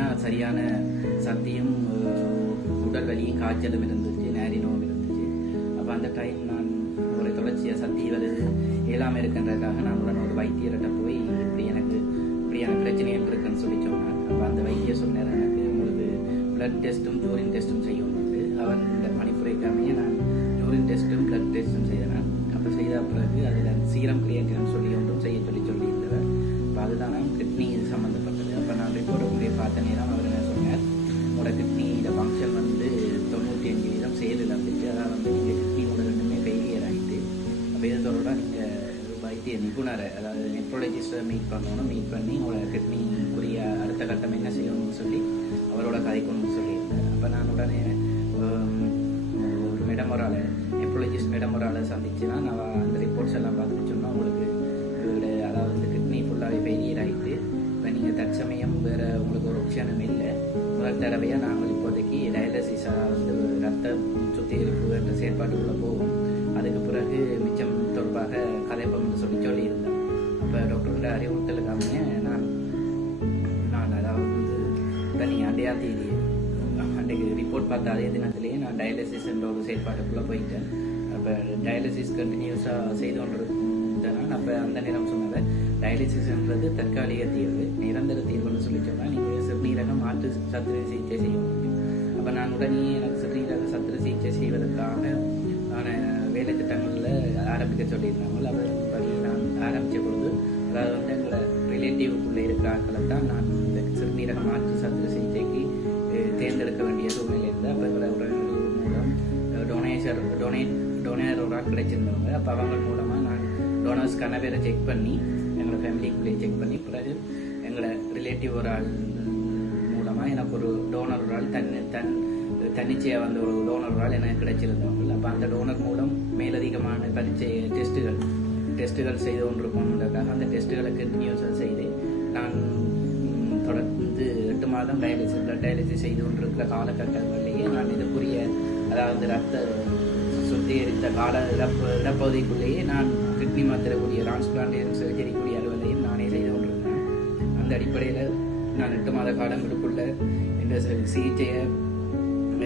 முழுமையாக சரியான சக்தியும் உடல் வலியும் காய்ச்சலும் இருந்துச்சு, நேரினவும் இருந்துச்சு. அப்போ அந்த டைம் நான் ஒரு தொடர்ச்சியாக சக்தி வருது இயலாமல் இருக்கின்றதுக்காக நான் உடனே ஒரு வைத்தியர்கிட்ட போய் இப்படியான பிரச்சனைகள் இருக்குன்னு சொல்லி சொன்னார். அப்போ அந்த வைத்தியர் சொன்னார், எனக்கு உங்களுக்கு பிளட் டெஸ்ட்டும் யூரின் டெஸ்ட்டும் செய்யணும். அவர் இந்த மணிப்புரைக்காமையே நான் யூரின் டெஸ்ட்டும் பிளட் டெஸ்ட்டும் செய்தேன். அப்போ செய்த பிறகு அதில் சீரம் கிரியேட்டின்னு சொல்லி ஒன்றும் சொல்லியிருந்தவர். அப்போ அதுதான் கிட்னி சம்மந்தப்பட்டது. அப்போ நான் ரிப்போர்ட் முறையை பார்த்த நேரம் அவர் என்ன சொன்னார், உங்களோட கிட்னியோட ஃபங்க்ஷன் 95% செயல் இழந்துச்சு. அதான் நீங்கள் கிட்னியோட ரெண்டுமே ஃபெயிலியர் ஆகிட்டு. அப்போ இதோட நீங்கள் வைத்திய நிபுணரை, அதாவது நெப்ரோலஜிஸ்ட்டை மீட் பண்ணி உங்களோட கிட்னிக்குரிய அடுத்த கட்டம் என்ன செய்யணும்னு சொல்லி அவரோட கதைக்கணும்னு சொல்லியிருந்தார். அப்போ நான் உடனே ஒரு நெப்ரோலஜிஸ்ட் மேடமொராலை சந்திச்சுன்னா நான் அந்த ரிப்போர்ட்ஸ் எல்லாம் பார்த்துட்டு சொன்னால் உங்களுக்கு அதாவது இந்த கிட்னி ஃபுல்லாகவே ஃபெயிலியர் ஆகிட்டு இப்போ நீங்கள் தற்சமயம் வேறு உங்களுக்கு ஒரு ஆப்ஷனும் இல்லை. முதல் தடவையாக நாங்கள் இப்போதைக்கு டயாலிசிஸாக ரத்தம் சுத்திகரிப்பு என்ற செயற்பாட்டுக்குள்ளே போகும். அதுக்கு பிறகு மிச்சம் தொடர்பாக கதைப்பம்னு சொல்லியிருந்தேன். அப்போ டாக்டரோட அறிவுறுத்தலுக்காக நான் அதாவது தனி அண்டையாம் தேதி அன்றைக்கு ரிப்போர்ட் பார்த்த அதே தினத்திலேயே நான் டயாலிசிஸ் என்ற ஒரு செயற்பாட்டுக்குள்ளே போயிட்டேன். அப்போ டயாலிசிஸ் கண்டினியூஸாக செய்து கொண்டு இருந்தேன். அப்போ அந்த நேரம் சொன்னதை டயாலிசிஸ்ன்றது தற்காலிக தீர்வு, நிரந்தர தீர்வுன்னு சொல்லி சொன்னால் நீங்கள் சிறுநீரக மாற்று சத்திர சிகிச்சை செய்ய முடியும். அப்போ நான் உடனே எனக்கு சிறுநீரக சத்திர சிகிச்சை செய்வதற்கான வேலை திட்டங்களில் ஆரம்பிக்க சொல்லியிருந்தாங்க. அப்படி நான் ஆரம்பித்த பொழுது அதாவது எங்களை ரிலேட்டிவ்க்குள்ளே இருக்கிற ஆட்களை தான் நான் இந்த சிறுநீரக மாற்று சத்திர சிகிச்சைக்கு தேர்ந்தெடுக்க வேண்டிய சூழ்நிலை இருந்தது. அப்போ எங்களை உறவினர்கள் மூலம் டொனேர் ஒரு ஆள் கிடைச்சிருந்தவங்க. அப்போ அவங்க மூலமாக நான் டோனர்ஸ்க்கான பேரை செக் பண்ணி எங்களை ஃபேமிலிக்குள்ளேயே செக் பண்ணி பிறகு எங்களை ரிலேட்டிவ் ஒரு ஆள் மூலமாக எனக்கு ஒரு டோனர் ஒரு ஆள் தன்னிச்சையாக வந்த ஒரு டோனர் ஒரு ஆள் எனக்கு கிடைச்சிருந்தவங்க. அப்போ அந்த டோனர் மூலம் மேலதிகமான பரீட்சை டெஸ்ட்டுகள் செய்து கொண்டிருக்கோம்ன்றதுக்காக அந்த டெஸ்ட்டுகளை கண்டினியூஸாக செய்து நான் தொடர்ந்து 8 மாதம் பிளட் டயாலிசிஸ் செய்து கொண்டிருக்கிற காலகட்டங்களிலேயே நான் இதுக்குரிய அதாவது ரத்த சுத்திகரித்த கால இடப்பகுதிக்குள்ளேயே நான் கிட்னி மாத்திரக்கூடிய டிரான்ஸ்பிளான்டேஷன் சர்ஜரிக்குரிய அலுவலையும் நானே செய்து கொண்டிருந்தேன். அந்த அடிப்படையில் நான் 8 மாத காலங்களுக்குள்ள இந்த சிகிச்சையை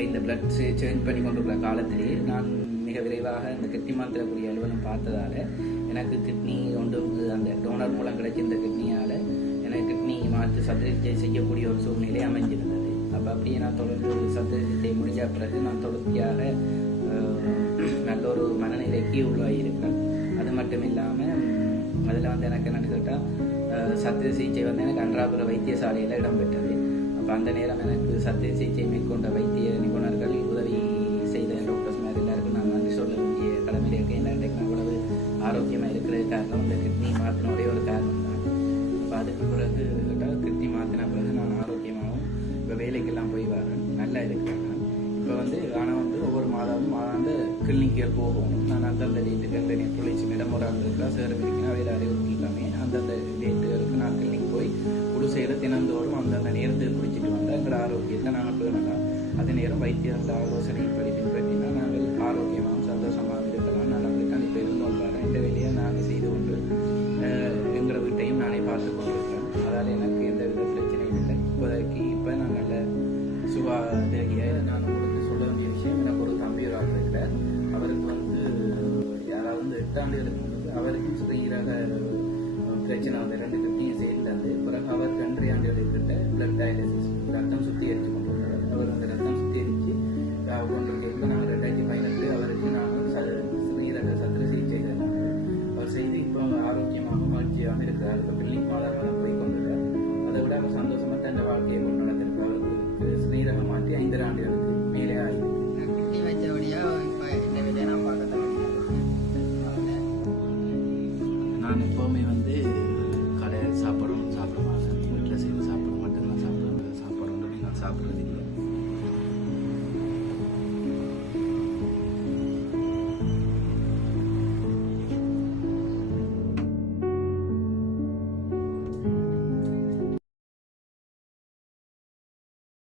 இந்த பிளட் சேஞ்ச் பண்ணி கொண்டிருக்கிற காலத்திலேயே நான் மிக விரைவாக இந்த கிட்னி மாத்திரக்கூடிய அலுவலம் பார்த்ததால் எனக்கு கிட்னி ஒன்று அந்த டோனர் மூலம் கிடைச்சிருந்த கிட்னியால் எனக்கு கிட்னி மாற்று சத்திரத்தை செய்யக்கூடிய ஒரு சூழ்நிலை அமைஞ்சிருந்தது. அப்போ அப்படியே நான் தொடர்ந்து சத்திரத்தை முடிஞ்ச பிறகு நான் தொடர்ச்சியாக நல்ல ஒரு மனநிலைக்கு உள்ளாகியிருக்கேன். அது மட்டும் இல்லாமல் அதில் எனக்கு என்னென்னு கேட்டால் சத்திர சிகிச்சை எனக்கு அன்றாபுர வைத்தியசாலையில் இடம்பெற்றது. அப்போ அந்த நேரம் எனக்கு சத்திர சிகிச்சை மேற்கொண்ட வைத்திய நிபுணர்கள் உதவி செய்த டாக்டர்ஸ் மாதிரி எல்லாருக்கும் நான் நன்றி சொல்ல வேண்டிய கடமையில் இருக்கேன். இன்றைக்கு நான் அவ்வளவு ஆரோக்கியமாக இருக்கிறது காரணம் இந்த கிட்னி மாற்றின ஒரே ஒரு காரணம் தான். அப்போ அதுக்கு பிறகு கிட்னி மாற்றின பிறகு நான் ஆரோக்கியமாகவும் இப்போ வேலைக்கெல்லாம் போய் வரேன், நல்லா இருக்கிறேன். இப்போ ஆனால் ஒவ்வொரு மாதமும் கிளினிக்கில் போகணும். நான் அந்தந்த டேட்டுக்கு அந்த நெப்ரோலஜி மேடமொரால் இருக்கா சேர இருக்கேன், அவையில் அறிவுறுத்தலாமே அந்தந்த டேட்டுகளுக்கு நான் கிளினிக் போய் குடிசையில் தினந்தோறும் அந்தந்த நேரத்துக்கு குடிச்சிட்டு வந்தால் எங்களோட ஆரோக்கியத்தை நாங்கள் பேணலாம். அதே நேரம் வைத்தியர்கள் ஆலோசனைப்படி பின்பற்றினா நாங்கள் ஆரோக்கியமாகவும் சந்தோஷமாகவும் இருக்கலாம். நான் அப்படித்தான் இப்போ இருந்தோம் வரேன். இந்த வேலையை நானே செய்து கொண்டு எங்களை வீட்டையும் நானே பார்த்து கொண்டிருக்கேன். அதால் எனக்கு எந்த வித பிரச்சனையும் இல்லை. இப்போதைக்கு இப்போ நான் நல்ல சுகாதாரியை நான் உங்களுக்கு சொல்ல வேண்டிய விஷயம், எனக்கு ஒரு தம்பி ஒரு ஆள் இருக்கிறார். அவருக்கு யாராவது 8 ஆண்டுகளுக்கு முன்பு அவருக்கும் சிறுநீரக பிரச்சனை 2 கிட்னியும் சேர்ந்து பிறகு அவர் 2 ஆண்டுகளுக்கிட்ட பிளட் டயாலிசிஸ் ரத்தம் சுத்திகரித்து கொண்டிருந்தார். அவர் அந்த ரத்தம் சுத்திகரித்து கொண்டிருக்க நாங்கள் 2018 அவருக்கு நாங்கள் சிறுநீரக சத்திர சிகிச்சை அவர் செய்து இப்போ ஆரோக்கியமாக மகிழ்ச்சியாக இருக்கிறார். இப்போ கிளினிக் மாதமாக போய் கொண்டிருக்கார். அதை விட அவர் சந்தோஷமாக தன் வாழ்க்கையை கொண்டு நடந்திருக்கார். அவருக்கு சிறுநீரகம் மாற்றி 5 ஆண்டுகளுக்கு மேலே ஆகிடுது. நான் எப்போவுமே கடை சாப்பிட மாட்டேன், வீட்டில் செய்து சாப்பிட மட்டும்தான் சாப்பிட்றது நான் சாப்பிட்றது இல்லை.